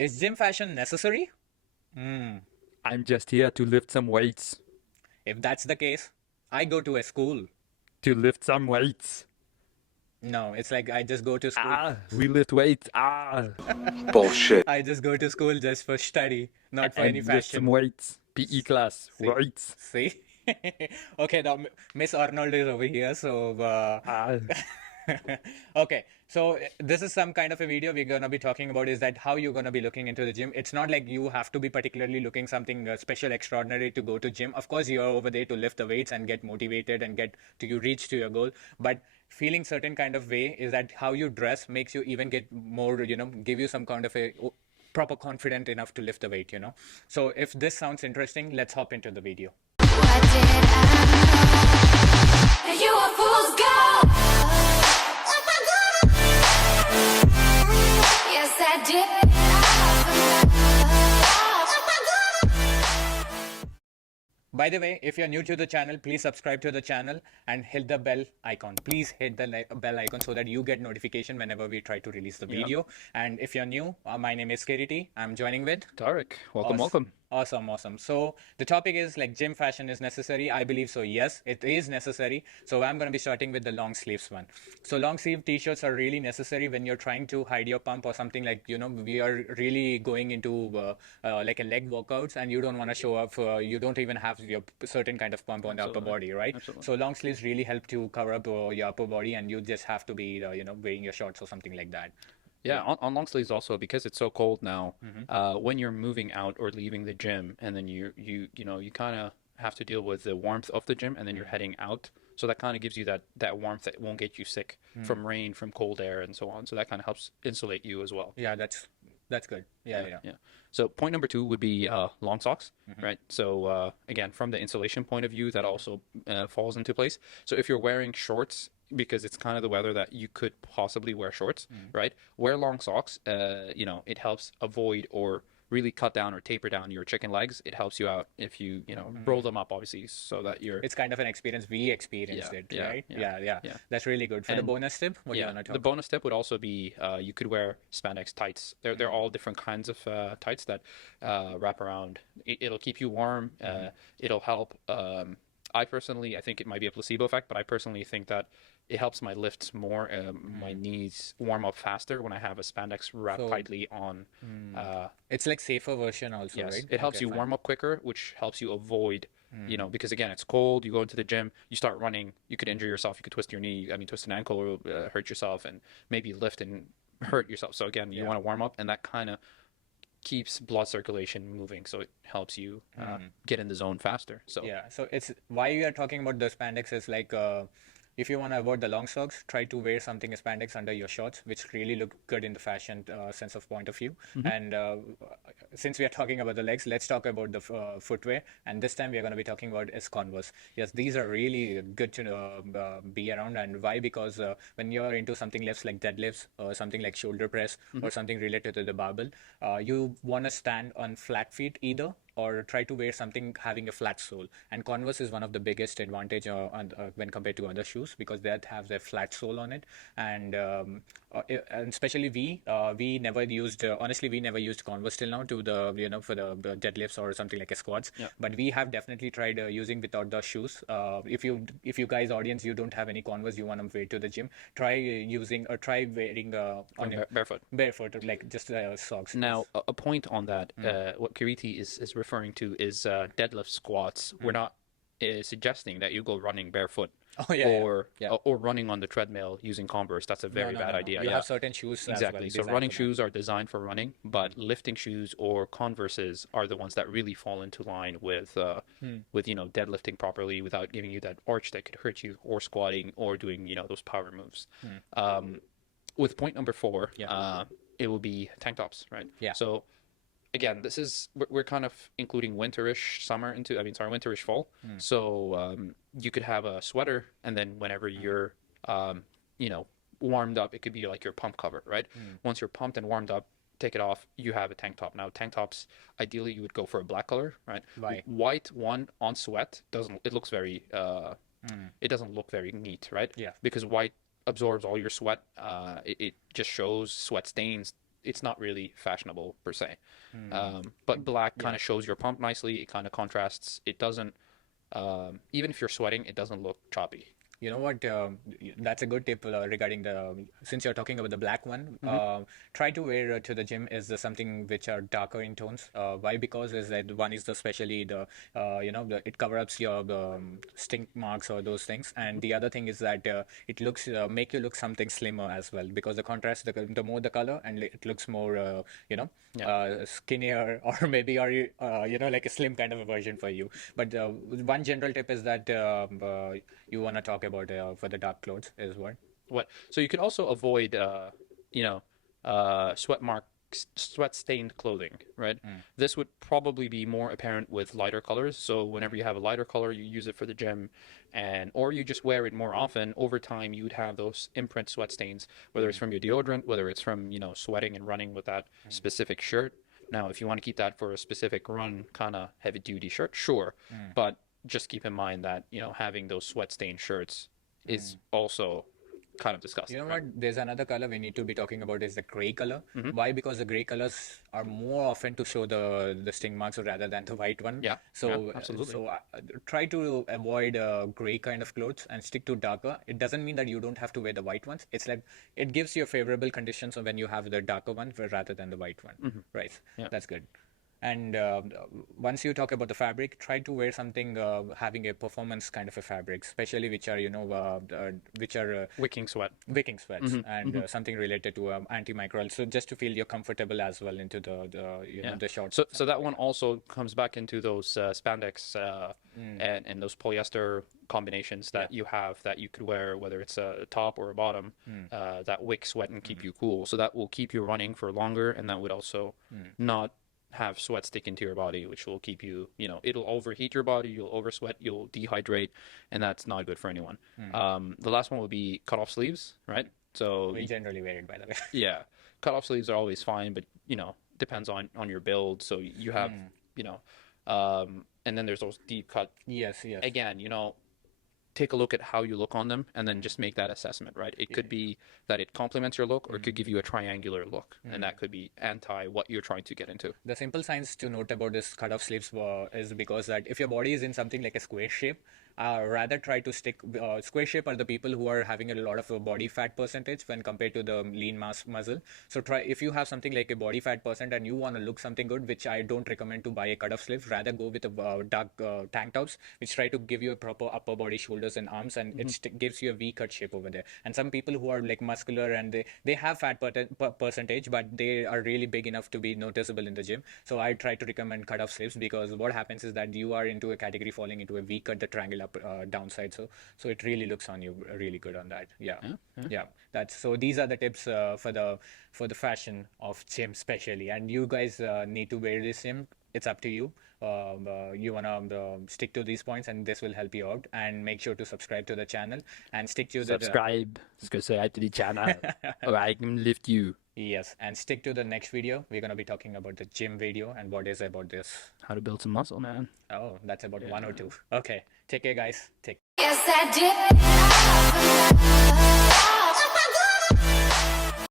Is gym fashion necessary? Hmm. I'm just here to lift some weights. If that's the case, I go to a school. To lift some weights. No, it's like I just go to school. We lift weights. Bullshit. I just go to school just for study, not for any And lift some fashion. weights. PE class. See, Weights. see. Okay, now Miss Arnold is over here, so Ah. okay. So this is some kind of a video we're gonna be talking about. Is that how you're gonna be looking into the gym? It's not like you have to be particularly looking something special, extraordinary to go to gym. Of course, you're over there to lift the weights and get motivated and get to you reach to your goal. But feeling certain kind of way is that how you dress makes you even get more, give you some kind of a proper confident enough to lift the weight. So if this sounds interesting, let's hop into the video. What did I know? You a fool's gold. Yes, I did. By the way, if you're new to the channel, please subscribe to the channel and hit the bell icon. Please hit the bell icon so that you get notification whenever we try to release the video. And if you're new, my name is Kireeti. I'm joining with Tariq, welcome, Awes- welcome. Awesome. So the topic is like gym fashion is necessary. I believe so. Yes, it is necessary. So I'm going to be starting with the long sleeves one. So long sleeve t-shirts are really necessary when you're trying to hide your pump or something like, we are really going into like a leg workouts and you don't want to show up. You don't even have your certain kind of pump on the upper body, right? Absolutely. So long sleeves really help to cover up your upper body and you just have to be, wearing your shorts or something like that. Yeah, on long sleeves also because it's so cold now. When you're moving out or leaving the gym, and then you kind of have to deal with the warmth of the gym, and then you're heading out. So that kind of gives you that warmth that won't get you sick from rain, from cold air, and so on. So that kind of helps insulate you as well. Yeah, that's good. Yeah. Yeah. So point number two would be long socks, right? So again, from the insulation point of view, that also falls into place. So if you're wearing shorts, because it's kind of the weather that you could possibly wear shorts, right? Wear long socks. It helps avoid or really cut down or taper down your chicken legs. It helps you out if you roll them up, obviously, so that you're It's kind of an experience. We experienced it, right? Yeah. yeah. That's really good. For the And bonus tip, what do you Yeah, want to the talk? bonus tip would also be you could wear spandex tights. They're all different kinds of tights that wrap around. It'll keep you warm. It'll help. I think it might be a placebo effect, but I personally think that it helps my lifts more. My knees warm up faster when I have a spandex wrapped So, tightly on. It's like safer version also, Yes, right? it helps Okay, you fine. warm up quicker, which helps you avoid. Because again, it's cold. You go into the gym, you start running, you could injure yourself. You could twist your knee. I mean, twist an ankle or hurt yourself, and maybe lift and hurt yourself. So again, you Yeah. want to warm up, and that kind of keeps blood circulation moving, so it helps you get in the zone faster. So Yeah. So it's why we are talking about the spandex is like if you want to avoid the long socks, try to wear something spandex under your shorts, which really look good in the fashion sense of point of view. And since we are talking about the legs, let's talk about the footwear. And this time we are going to be talking about is Converse. Yes, these are really good to be around. And why? Because when you're into something less like deadlifts or something like shoulder press or something related to the barbell, you want to stand on flat feet either or try to wear something having a flat sole. And Converse is one of the biggest advantage when compared to other shoes because that have their flat sole on it. And especially we never used honestly we never used Converse till now to the for the deadlifts or something like a squats. Yeah. But we have definitely tried using without the shoes. If you guys audience you don't have any Converse you want to wear to the gym, try using or try wearing on your barefoot. barefoot or like just socks. Now, a point on that, what Kiriti is referring to is deadlift squats. We're not suggesting that you go running barefoot Oh yeah, or running on the treadmill using Converse. That's a very bad idea. You yeah. have certain shoes Exactly. as So well running designed for shoes are designed for running, but lifting shoes or Converses are the ones that really fall into line with deadlifting properly without giving you that arch that could hurt you, or squatting, or doing those power moves. With point number four, Yeah. it will be tank tops, right? Yeah. So again, we're kind of including winterish summer into, winterish fall. So you could have a sweater, and then whenever you're warmed up, it could be like your pump cover, right? Once you're pumped and warmed up, take it off, you have a tank top. Now tank tops, ideally you would go for a black color, right? Why? White one on sweat looks very it doesn't look very neat, right? Yeah. Because white absorbs all your sweat. It just shows sweat stains it's not really fashionable per se. But black kind of shows your pump nicely. It kind of contrasts. It doesn't even if you're sweating, it doesn't look choppy. You know what? That's a good tip regarding since you're talking about the black one, try to wear to the gym is something which are darker in tones. Why? Because is that one is especially it covers up your stink marks or those things, and the other thing is that it looks make you look something slimmer as well, because the contrast, the more the color, and it looks more skinnier, or maybe like a slim kind of a version for you. But one general tip is that you want to talk about for the dark clothes is what? So you can also avoid sweat stained clothing, right? This would probably be more apparent with lighter colors. So whenever you have a lighter color, you use it for the gym, or you just wear it more often. Over time, you'd have those imprint sweat stains, whether it's from your deodorant, whether it's from sweating and running with that specific shirt. Now, if you want to keep that for a specific run, kind of heavy duty shirt, sure, but just keep in mind that having those sweat stained shirts is also kind of disgusting. You know right? what? There's another color we need to be talking about is the gray color. Why? Because the gray colors are more often to show the sting marks rather than the white one. Yeah. So absolutely. try to avoid gray kind of clothes and stick to darker. It doesn't mean that you don't have to wear the white ones. It's like it gives you favorable conditions when you have the darker one rather than the white one. Right. Yeah. That's good. And once you talk about the fabric, try to wear something having a performance kind of a fabric, especially which are Wicking sweat. wicking sweats and something related to antimicrobial. So just to feel you're comfortable as well into the shorts. So that one also comes back into those spandex and those polyester combinations that you have that you could wear, whether it's a top or a bottom, that wick sweat and keep you cool. So that will keep you running for longer, and that would also not have sweat stick into your body, which will keep you, it'll overheat your body, you'll oversweat, you'll dehydrate, and that's not good for anyone. The last one would be cut off sleeves, right? So We generally wear it, by the way. yeah, cut off sleeves are always fine, but depends on your build. So you have, and then there's those deep cut. Yes. Again, take a look at how you look on them and then just make that assessment, right? It could be that it complements your look, or it could give you a triangular look, and that could be anti what you're trying to get into. The simple signs to note about this cut-off sleeves is because that if your body is in something like a square shape, rather try to stick. Square shape are the people who are having a lot of body fat percentage when compared to the lean muscle. So try, if you have something like a body fat percent and you want to look something good, which I don't recommend to buy a cut-off sleeve. Rather go with a dark tank tops, which try to give you a proper upper body, shoulders and arms, and it gives you a V-cut shape over there. And some people who are like muscular and they have fat percentage, but they are really big enough to be noticeable in the gym. So I try to recommend cut-off sleeves, because what happens is that you are into a category falling into a V-cut, the triangle up downside. So it really looks on you really good on that. Yeah. That's so. These are the tips for the fashion of gym, especially. And you guys need to wear this gym. It's up to you. You wanna stick to these points, and this will help you out. And make sure to subscribe to the channel and stick to Subscribe. Subscribe to the channel, or I can lift you. Yes, and stick to the next video. We're gonna be talking about the gym video and what is about this. How to build some muscle, man. Oh, that's about 1 or 2. Okay, take care, guys. Take. Yes, I did.